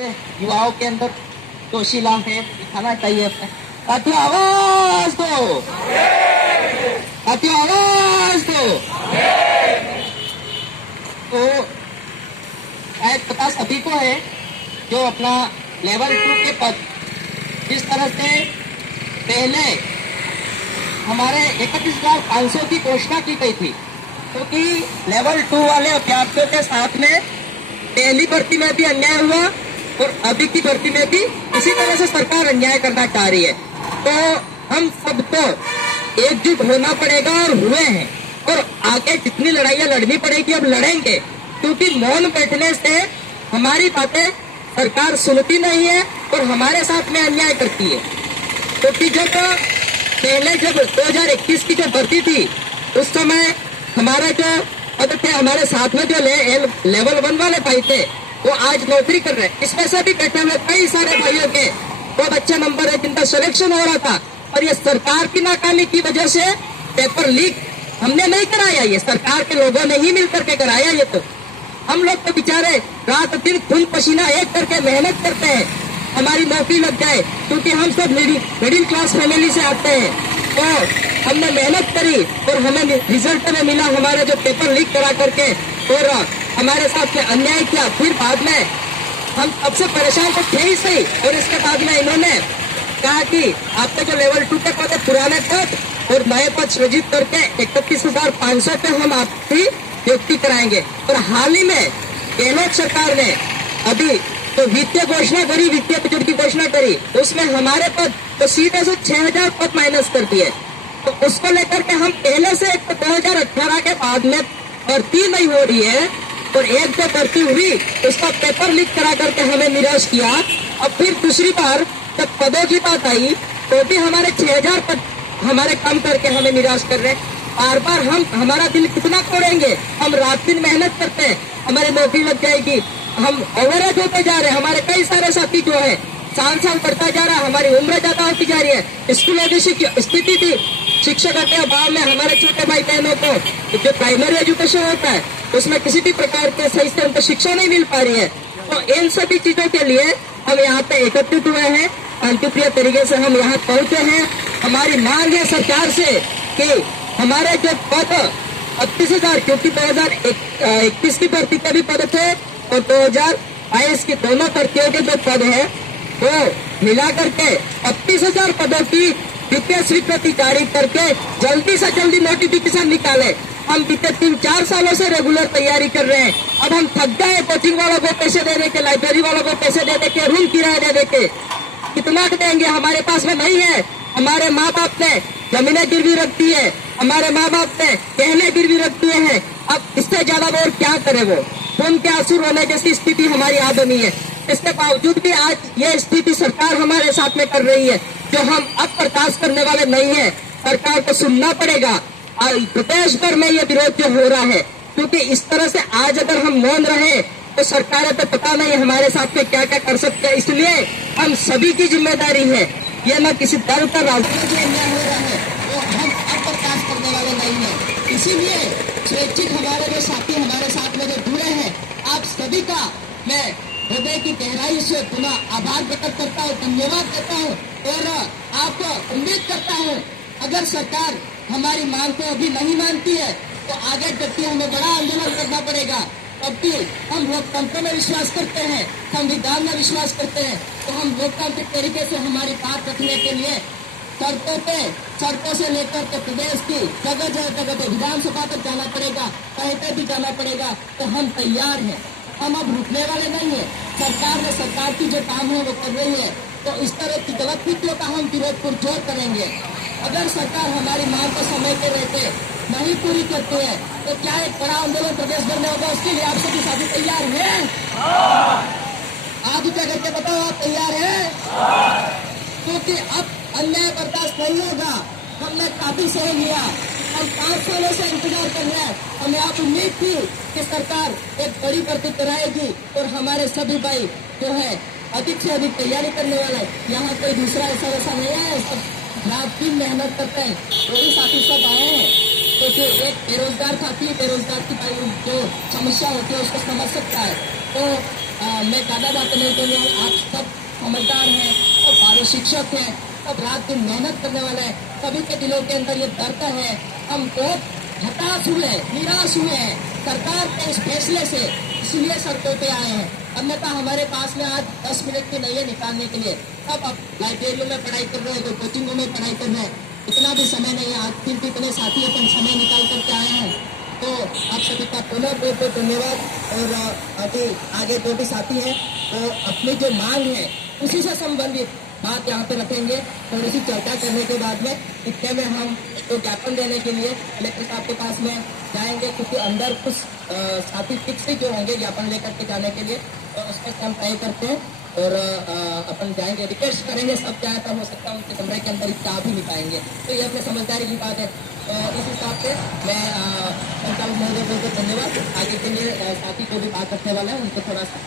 युवाओं के अंदर जोशीला है, दिखाना चाहिए अपने। साथियों आवाज दो, साथियों आवाज दो। तो शायद पता सभी को है जो अपना लेवल 2 के पद जिस तरह से पहले हमारे 31,500 की घोषणा की गई थी, क्योंकि लेवल 2 वाले अभ्यर्थियों के साथ में पहली भर्ती में भी अन्याय हुआ और अभी की भर्ती में भी इसी तरह से सरकार अन्याय करना चाह रही है। तो हम सबको एकजुट होना पड़ेगा और हुए हैं, और आगे जितनी लड़ाइयां लड़नी पड़ेगी अब लड़ेंगे, क्योंकि मौन बैठने से हमारी बातें सरकार सुनती नहीं है और हमारे साथ में अन्याय करती है। क्योंकि पहले जब 2021 की जो भर्ती थी उस समय हमारा जो पद थे, हमारे साथ में जो लेवल 1 वाले भाई थे वो आज नौकरी कर रहे हैं। इसमें से भी बैठे हुए कई सारे भाइयों के बहुत अच्छे नंबर है जिनका सिलेक्शन हो रहा था, और ये सरकार की नाकामी की वजह से पेपर लीक हमने नहीं कराया, ये सरकार के लोगों ने ही मिलकर के कराया। ये तो हम लोग तो बेचारे रात दिन खून पसीना एक करके मेहनत करते हैं हमारी नौकरी लग जाए, क्योंकि हम सब मिडिल क्लास फैमिली से आते हैं। तो हमने मेहनत करी और हमें रिजल्ट में मिला हमारा जो पेपर लीक करा करके, और हमारे साथ में अन्याय किया। फिर बाद में हम अब से परेशान तो थे ही सही, और इसके बाद में इन्होंने कहा कि आपके जो लेवल 2 के पद पुराने पद और नए पद सृजित करके 31,500 पे हम आपकी नियुक्ति कराएंगे। और हाल ही में गहलोत सरकार ने अभी तो वित्तीय घोषणा करी, वित्तीय बजट की घोषणा करी, उसमें हमारे पद तो सीधे से 6,000 पद माइनस कर दिए। तो उसको लेकर के हम पहले से 2018 के बाद में भर्ती नहीं हो रही है, और एक जो भर्ती हुई उसका पेपर लीक करा करके हमें निराश किया। अब फिर दूसरी बार जब पदों की बात आई तो भी हमारे 6,000 पद हमारे कम करके हमें निराश कर रहे। बार बार हम हमारा दिल कितना तोड़ेंगे, हम रात दिन मेहनत करते हैं, हमारी नौकरी लग जाएगी, हम ओवरेज होते जा रहे हैं। हमारे कई सारे साथी जो है साल बढ़ता जा रहा है, हमारी उम्र ज्यादा होती जा रही है। स्कूलों की स्थिति थी, शिक्षक के अभाव में हमारे छोटे भाई बहनों को जो प्राइमरी एजुकेशन होता है उसमें किसी भी प्रकार के सही से उनको शिक्षा नहीं मिल पा रही है। तो इन सभी चीजों के लिए हम यहाँ पे एकत्रित हुए हैं, शांतिप्रिय तरीके से हम यहाँ पहुंचे हैं। हमारी मांग है सरकार से कि हमारे जो पद 32,000, क्योंकि 2021 की भर्ती के भी पद थे और 2022 की दोनों भर्तियों के जो पद है वो मिला करके 32,000 पदों की वित्तीय स्वीकृति जारी करके जल्दी से जल्दी नोटिफिकेशन निकाले। हम बीते 3-4 सालों से रेगुलर तैयारी कर रहे हैं, अब हम थक गए कोचिंग वालों को पैसे दे के, लाइब्रेरी वालों को पैसे दे के, रूम किराया दे के। कितना देंगे, हमारे पास में नहीं है। हमारे माँ बाप ने जमीनें गिरवी रख दी है, हमारे माँ बाप ने गहने गिरवी रख दिए हैं। अब इससे ज्यादा और क्या करे, वो खून के आंसू रोने जैसी स्थिति हमारी आ बनी है। इसके बावजूद भी आज ये स्थिति सरकार हमारे साथ में कर रही है, जो हम अब बर्दाश्त करने वाले नहीं है। सरकार को सुनना पड़ेगा। प्रदेश भर में ये विरोध जो हो रहा है, क्योंकि इस तरह से आज अगर हम मौन रहे तो सरकारें तो पता नहीं हमारे साथ में क्या क्या कर सकते हैं। इसलिए हम सभी की जिम्मेदारी है, ये न किसी दल का राजनीति अन्याय हो रहा है तो हम अब बर्दाश्त करने वाले नहीं है। इसीलिए स्वैच्छिक हमारे जो साथी हमारे साथ में जो जुड़े हैं, आप सभी का मैं हृदय की गहराई से पुनः आभार प्रकट करता हूँ, धन्यवाद देता हूँ, और आपको उम्मीद करता हूँ अगर सरकार हमारी मांग को अभी नहीं मानती है तो आगे चलकर हमें बड़ा आंदोलन करना पड़ेगा। तब भी हम लोकतंत्र में विश्वास करते हैं, संविधान में विश्वास करते हैं, तो हम लोकतांत्रिक तरीके से हमारी बात रखने के लिए सड़कों से लेकर के प्रदेश की जगह पे विधानसभा तक जाना पड़ेगा, कहीं पे भी जाना पड़ेगा, तो हम तैयार हैं। हम अब रुकने वाले नहीं है। सरकार की जो काम है वो कर रही है, तो इस तरह की गलत नीतियों का हम विरोध पुरजोर करेंगे। अगर सरकार हमारी मांग को समय के रहते नहीं पूरी करती है तो क्या एक बड़ा आंदोलन प्रदेश भर में होगा, उसके लिए आप सभी साथी तैयार हैं? आज क्या करके बताओ, आप तैयार हैं? क्योंकि अब अन्याय बर्दाश्त नहीं होगा। हमने काफी सह लिया, हम 5 सालों से इंतजार कर रहे हैं। हमें आप उम्मीद थी कि सरकार एक बड़ी भर्ती कराएगी और हमारे सभी भाई जो है अधिक से अधिक तैयारी करने वाले, यहाँ कोई दूसरा ऐसा नहीं है, सब रात दिन मेहनत करते हैं, वही साथी सब आए हैं। तो जो एक बेरोजगार साथी, बेरोजगार की जो समस्या होती है उसको समझ सकता है। तो मैं ज़्यादा बात नहीं करूँगा। आप सब समझदार हैं, सब सारे शिक्षक हैं, सब रात दिन मेहनत करने वाले हैं, सभी के दिलों के अंदर ये डरता है। हम बहुत हताश हुए, निराश हुए हैं सरकार के इस फैसले से, इसलिए सड़कों पे आए हैं। अन्यथा हमारे पास में आज 10 मिनट की नहीं है निकालने के लिए। अब लाइब्रेरियों में पढ़ाई कर रहे हैं, कोई कोचिंगों में पढ़ाई कर रहे हैं, इतना भी समय नहीं है। आज फिर इतने साथी अपन समय निकाल करके आए हैं, तो आप सभी का पुनः बहुत बहुत धन्यवाद। और अभी आगे जो भी साथी हैं तो अपनी जो मांग है उसी से संबंधित बात यहाँ पे रखेंगे। थोड़ी सी चर्चा करने के बाद में इतने में हम तो ज्ञापन देने के लिए कलेक्टर साहब के पास में जाएंगे, क्योंकि अंदर कुछ साथी फिक्स ही जो होंगे ज्ञापन लेकर के जाने के लिए, और उसमें हम तय करते हैं और अपन जाएंगे, रिक्वेस्ट करेंगे सब क्या हो सकता है उनके कमरे के अंदर जा भी नहीं पाएंगे। तो ये अपने समझदारी की बात है। इस हिसाब से मैं संचालक महोदय को धन्यवाद। आगे के लिए साथी जो भी बात रखने वाला है उनको थोड़ा सा